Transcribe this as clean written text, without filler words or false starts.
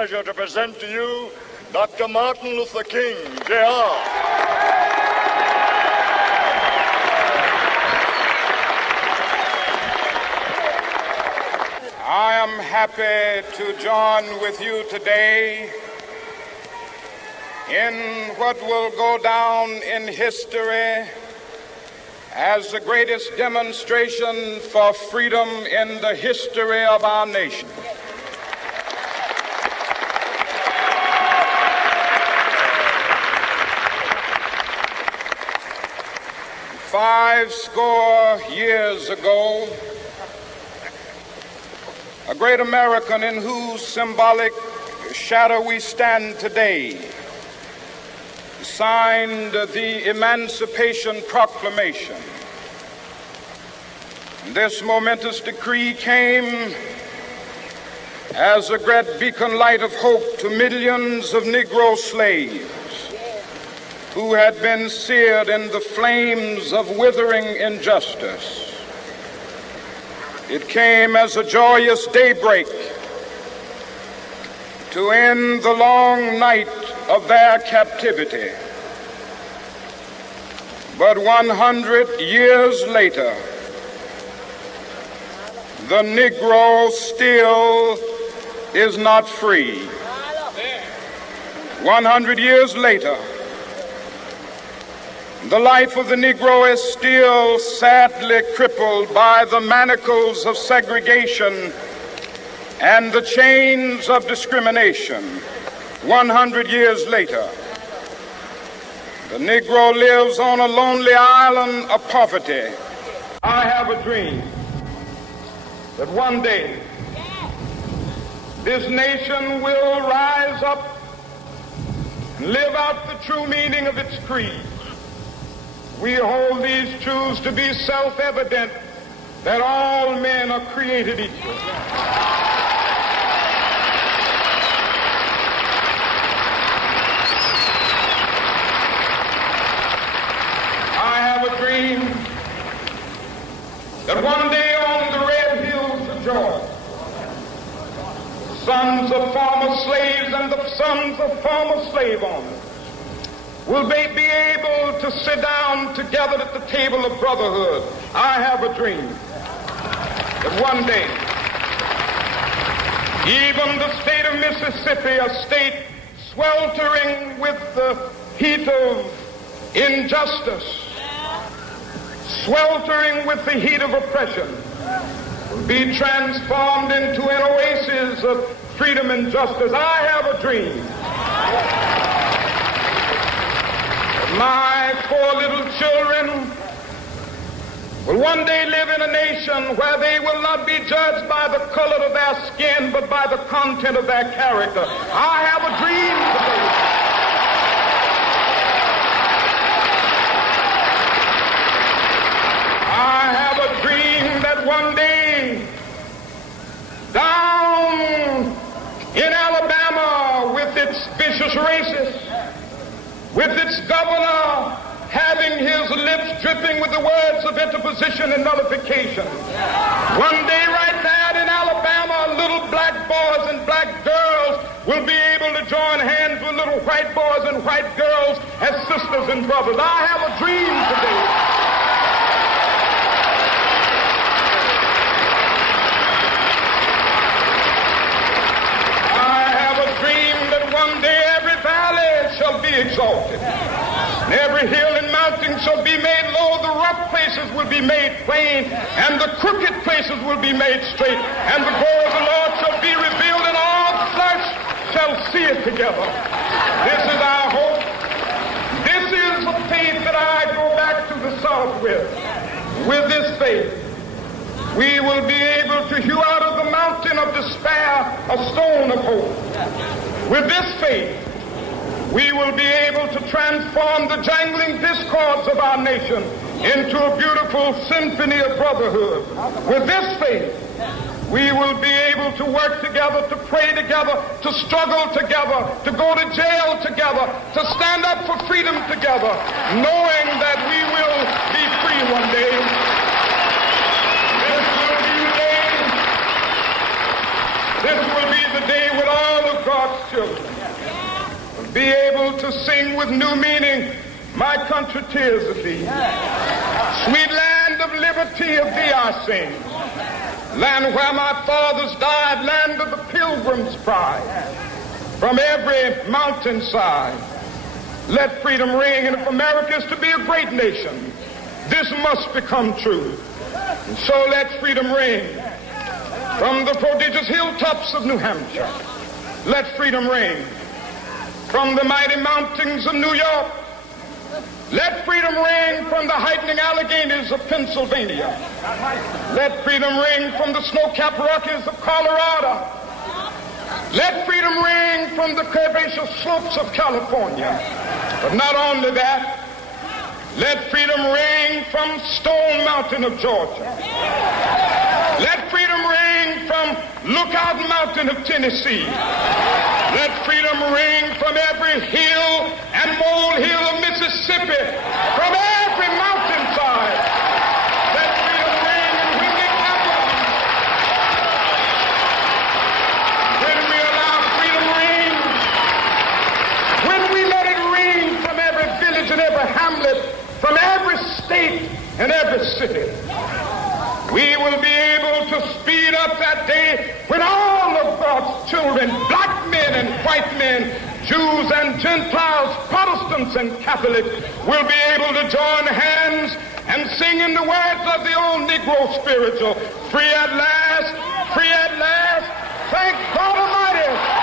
pleasure to present to you Dr. Martin Luther King, Jr. I am happy to join with you today in what will go down in history as the greatest demonstration for freedom in the history of our nation. Five score years ago, a great American in whose symbolic shadow we stand today signed the Emancipation Proclamation. This momentous decree came as a great beacon light of hope to millions of Negro slaves who had been seared in the flames of withering injustice. It came as a joyous daybreak to end the long night of their captivity. But 100 years later, the Negro still is not free. 100 years later, the life of the Negro is still sadly crippled by the manacles of segregation and the chains of discrimination. 100 years later, the Negro lives on a lonely island of poverty. I have a dream that one day this nation will rise up and live out the true meaning of its creed. We hold these truths to be self-evident, that all men are created equal. I have a dream that one day on the red hills of Georgia, sons of former slaves and the sons of former slave owners will they be able to sit down together at the table of brotherhood. I have a dream that one day, even the state of Mississippi, a state sweltering with the heat of injustice, sweltering with the heat of oppression, will be transformed into an oasis of freedom and justice. I have a dream. My poor little children will one day live in a nation where they will not be judged by the color of their skin, but by the content of their character. I have a dream today. I have a dream that one day, down in Alabama with its vicious racists, with its governor having his lips dripping with the words of interposition and nullification. One day right there in Alabama, little black boys and black girls will be able to join hands with little white boys and white girls as sisters and brothers. I have a dream today. I have a dream that one day every valley shall be exalted, and every hill and mountain shall be made low. The rough places will be made plain, and the crooked places will be made straight, and the glory of the Lord shall be revealed, and all flesh shall see it together. This is our hope. This is the faith that I go back to the South with. With this faith, we will be able to hew out of the mountain of despair a stone of hope. With this faith, we will be able to transform the jangling discords of our nation into a beautiful symphony of brotherhood. With this faith, we will be able to work together, to pray together, to struggle together, to go to jail together, to stand up for freedom together, knowing that we will be free one day. This will be the day when all of God's to sing with new meaning, my country, tears of thee. Sweet land of liberty, of thee I sing. Land where my fathers died, land of the pilgrim's pride. From every mountainside, let freedom ring. And if America is to be a great nation, this must become true. And so let freedom ring. From the prodigious hilltops of New Hampshire, let freedom ring. From the mighty mountains of New York, let freedom ring. From the heightening Alleghenies of Pennsylvania, let freedom ring. From the snow-capped Rockies of Colorado, let freedom ring. From the curvaceous slopes of California. But not only that, let freedom ring from Stone Mountain of Georgia. Let freedom ring from Lookout Mountain of Tennessee. Let freedom ring from every hill and molehill of Mississippi, from every mountainside. Let freedom ring, and when it happens, when we allow freedom ring, when we let it ring from every village and every hamlet, from every state and every city, we will be able to speed up that day when all of God's children, black men and white men, Jews and Gentiles, Protestants and Catholics, will be able to join hands and sing in the words of the old Negro spiritual, free at last, thank God Almighty.